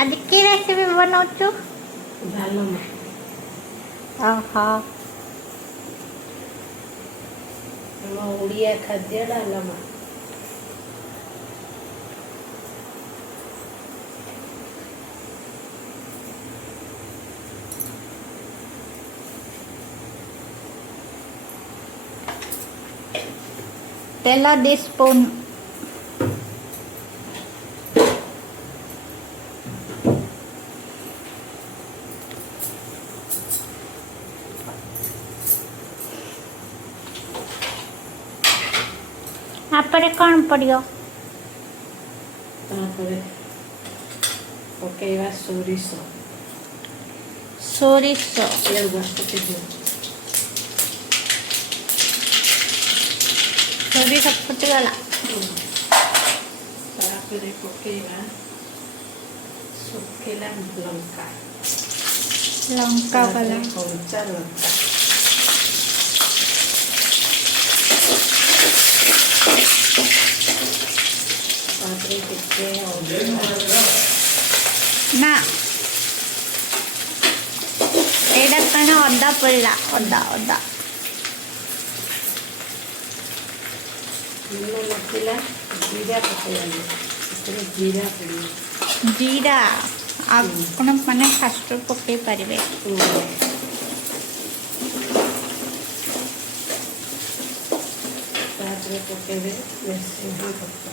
आज की रेसिपी बनाऊछु डालमा ओहो ଆମ ଓଡ଼ିଆ ଖାଦ୍ୟ ଡାଲମା। तेल 2 स्पून आपरे कौन पड़ियो ତାପରେ ପକେଇବା ସୋରିଷ सोरिष ଏଆଡ଼ୁ ବାସ୍ ପକେଇଦିଅ। सोरिष फुटगला ତାପରେ ପକେଇବା ଶୁଖିଲା ଲଙ୍କା लंका वाला କଞ୍ଚା ଲଙ୍କା ତାପରେ ଟିକେ ना एडा कण अदा पड़ला अदा अदा ଲୁଣ ନଥିଲା ଜିରା ପକେଇବା ସେଥିରେ ଜିରା ପଡ଼ିବ। जीरा आपण माने फास्ट पकई पारिबे ତାପରେ ପକେଇବେ ଭେସୁଙ୍ଗା ପତ୍ର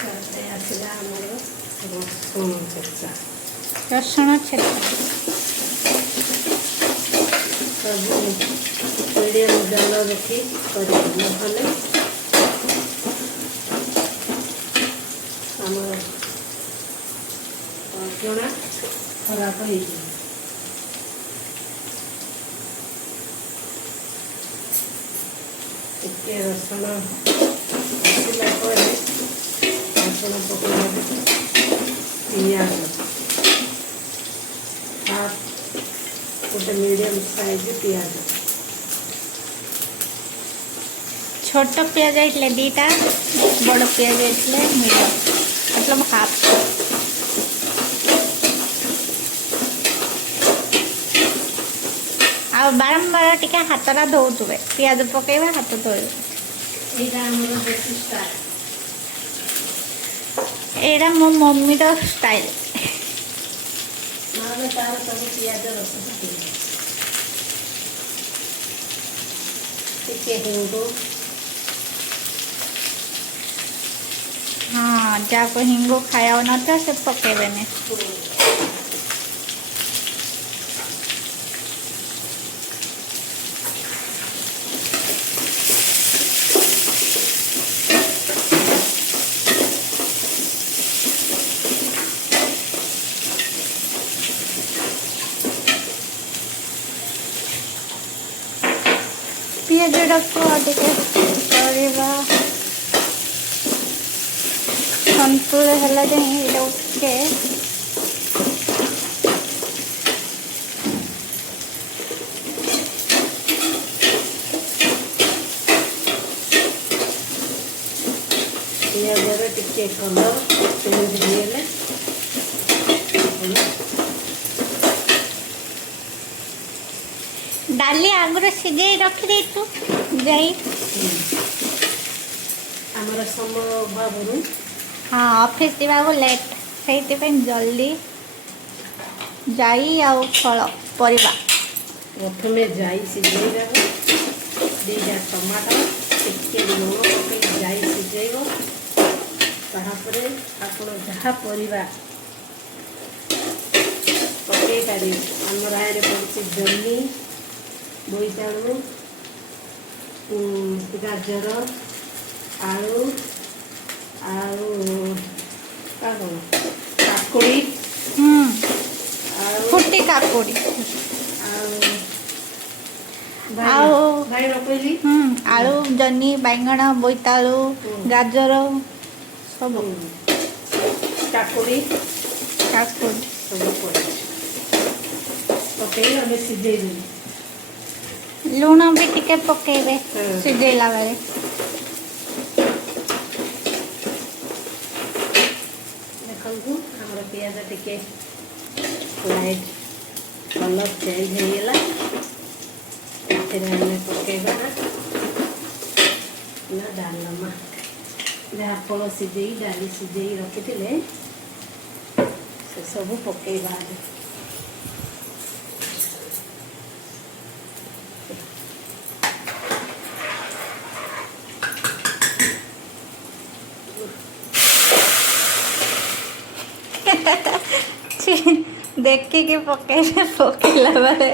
ତାପରେ ଆସିଲା ଆମର ରସୁଣ ଛେଚା रसुण छेचा ସବୁ ମିଡ଼ିୟମ୍ ଜାଲ ରଖି କରିବେ ନହେଲେ ଆମର ଅଜଣା ଖରାପ ହେଇଯିବ। ଟିକେ ରସୁଣ ଆସିଲା ପରେ ଆପଣ ପକାଇବେ ପିଆଜ ହାଫ୍ ଗୋଟେ ମିଡ଼ିୟମ୍ ସାଇଜ୍ ପିଆଜ छोट प्याज आइले दीटा बड़ प्याज आइले मीडियम मतलब हाफ आ बारंबार टिके हाथरा धोउतबे प्याज पकेबे हाथ धोइबे ଏଇଟା ଆମର ବେଶୀ ଷ୍ଟାର୍ଟ एरा मो मम्मी रो स्टाइल ନହେଲେ ତାର ସବୁ ପିଆଜ ରସ ପକେଇବେ ଟିକେ ହେଉଠୁ हाँ जाको हिंगो खाया न था से पकेबे ने पियाज रखो टिके करबा संतुल हला जाई एटा उठके ପିଆଜର ଟିକେ କଲର୍ ଚେଞ୍ଜ ହେଇଗଲେ डाली आगुर सिझे रखी दे तू जाई ଆମର ସମୟ ଅଭାବରୁ हाँ ऑफिस जीवाको लेट से जल्दी जाई आउ फल परिबा ପ୍ରଥମେ ଜାଇ ସିଝେଇଦେବ ଦୁଇଟା ଟମାଟୋ ଟିକେ ଲୁଣ ପକେଇ ଜାଇ ସିଝେଇବ ତାପରେ ଆପଣ ଯାହା ପରିବା ପକେଇ ପାରିବେ। ଆମର ଆଡ଼େ ପଡ଼ୁଛି ଜହ୍ନି ବୋଇତାଳୁ ଗାଜର ଆଳୁ ଆଉ କାକୁଡ଼ି ଆଉ फुटी काकुड़ी ବାଇଗଣ କହିଲି आलू जन्नी बैंगन बोईतालू गाजर सब କାକୁଡ଼ି काकुड़ी ସବୁ ପଡ଼ିଛି ପକେଇ ଆମେ ସିଝେଇ ଦେବୁ। लुण भी टिके पकेबे हाँ। सिझेला बेले देखु आम पिज टिके लाइट कलर चेंज होगा पकेबा ना डालमा जहाँ फल सीझे डाली सीझे रखी से सब पकेबा देखी के पकेबे पकेला बेले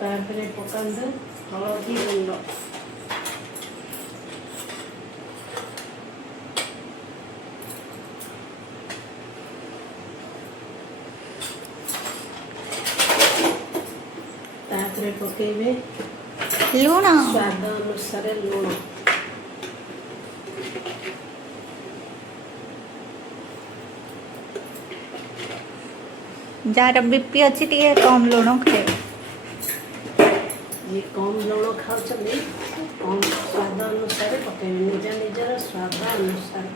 तारपरे पकांदो हलदी गुंड तारपरे पकेबे लुण स्वाद अनुसार लुण जार बीपी अच्छी टे कम लुण खाए ये कम लुण खाऊँ कम स्वाद अनुसार पकेबे निज निजर स्वाद अनुसार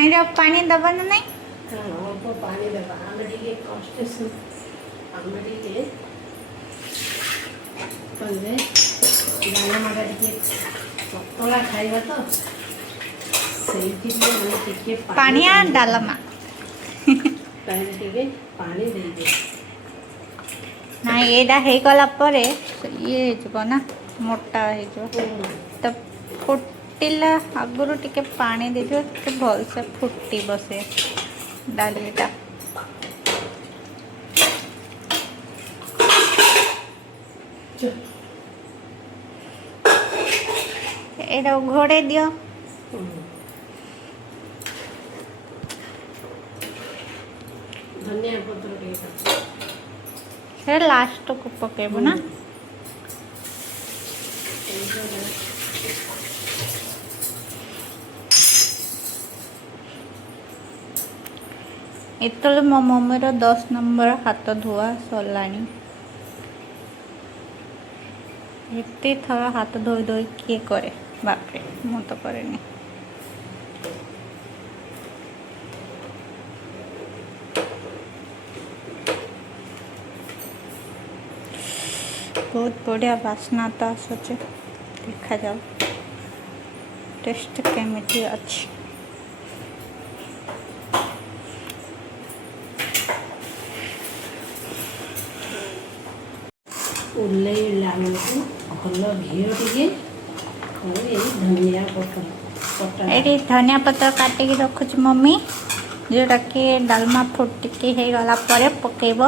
आइरा पानी दबा ना नहीं हाँ अल्प पानी देवा आम टे कन्स्टेसन आम टे कहे डालमाटा टे पतला खाइबा तो से पानी आ डालमा पानी दे दे ना एडा हे गला परे ये जब ना मोटा हे जो तो फुटिला आगुरु टिके पानी दे दियो तो भल से फुटी बसे डालीटा एडा घोड़े दियो धनिया पत्र टे से लास्ट को पकेबो ना एतले मो मम्मीर 10 नंबर हाथ धुआ सरलानी एते थर हाथ धोई धोई किए करे बापरे मु तो करेनी बहुत बढ़िया बास्ना तो आसुचे देखा जाओ टेस्ट केमिति अच्छी उल्लैला भल घी टे धनिया पत्र ये धनिया पत्र काटिकी रखुच मम्मी जोटा कि डालमा फुटिकी हो गला परे पकेब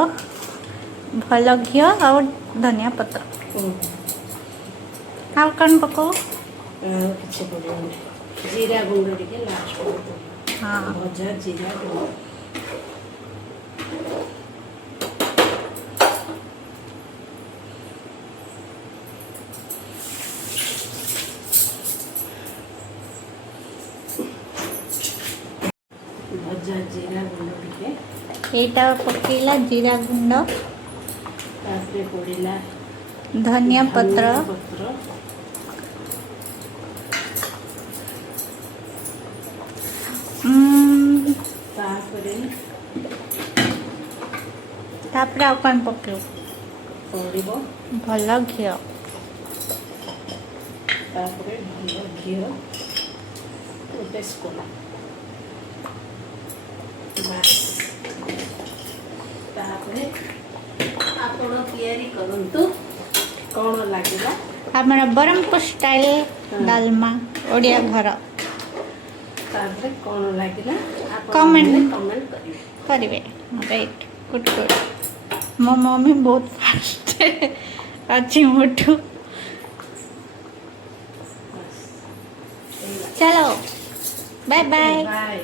भल घी और धनिया पत्र आ कौन पकाऊ किसी पड़े जीरा गुंड टे लास्ट हाँ भजा जीरा गुंड भजा जीरा गुंड टे एटा पकेला जीरा गुंड तापरे पड़ेला धनिया पत्र पत्र तापरे आ कौन पकेब पड़ो भल घी तापरे भल घी गोटे स्पून बास तापरे आपण तैयारी करंतु कौन लगे हमारा ब्रह्मपुर स्टाइल डालमा ओडिया घर तापरे कौन लगे कमेंट कमेंट करेंगे राइट गुड गुड मो मम्मी बहुत फास्ट अच्छी मोटू चलो बाय बाय। बाय।